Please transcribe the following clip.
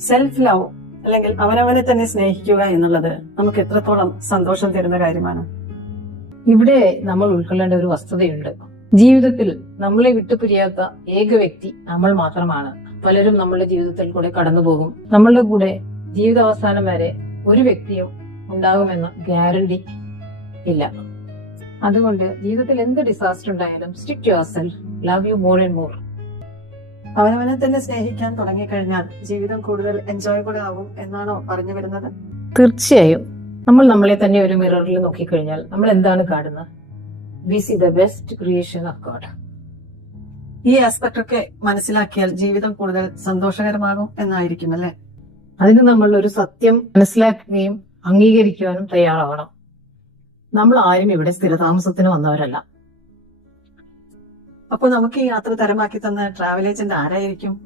Self love അല്ലെങ്കിൽ അവനവനെ തന്നെ സ്നേഹിക്കുക എന്നുള്ളത് നമുക്ക് എത്രത്തോളം സന്തോഷം തരുന്ന കാര്യമാണ്. ഇവിടെ നമ്മൾ ഉൾക്കൊള്ളേണ്ട ഒരു വസ്തുതയുണ്ട്. ജീവിതത്തിൽ നമ്മളെ വിട്ടുപിരിയാത്ത ഏക വ്യക്തി നമ്മൾ മാത്രമാണ്. പലരും നമ്മളുടെ ജീവിതത്തിൽ കൂടെ കടന്നു പോകും. നമ്മളുടെ കൂടെ ജീവിതാവസാനം വരെ ഒരു വ്യക്തിയും ഉണ്ടാകുമെന്ന ഗ്യാരണ്ടി ഇല്ല. അതുകൊണ്ട് ജീവിതത്തിൽ എന്ത് ഡിസാസ്റ്റർ ഉണ്ടായാലും stick to yourself, love you more and more. അവനവനെ തന്നെ സ്നേഹിക്കാൻ തുടങ്ങിക്കഴിഞ്ഞാൽ ജീവിതം കൂടുതൽ എൻജോയബിൾ ആകും എന്നാണോ പറഞ്ഞു വരുന്നത്? തീർച്ചയായും. നമ്മൾ നമ്മളെ തന്നെ ഒരു മിററിൽ നോക്കിക്കഴിഞ്ഞാൽ നമ്മൾ എന്താണ് കാണുന്നത്? We see the best creation of God. ഈ ആസ്പെക്ട് ഒക്കെ മനസ്സിലാക്കിയാൽ ജീവിതം കൂടുതൽ സന്തോഷകരമാകും എന്നായിരിക്കും അല്ലെ? അതിന് നമ്മൾ ഒരു സത്യം മനസ്സിലാക്കുകയും അംഗീകരിക്കുവാനും തയ്യാറാവണം. നമ്മൾ ആരും ഇവിടെ സ്ഥിരതാമസത്തിന് വന്നവരല്ല. അപ്പൊ നമുക്ക് ഈ യാത്ര തരമാക്കി തന്ന ട്രാവൽ ഏജന്റ് ആരായിരിക്കും?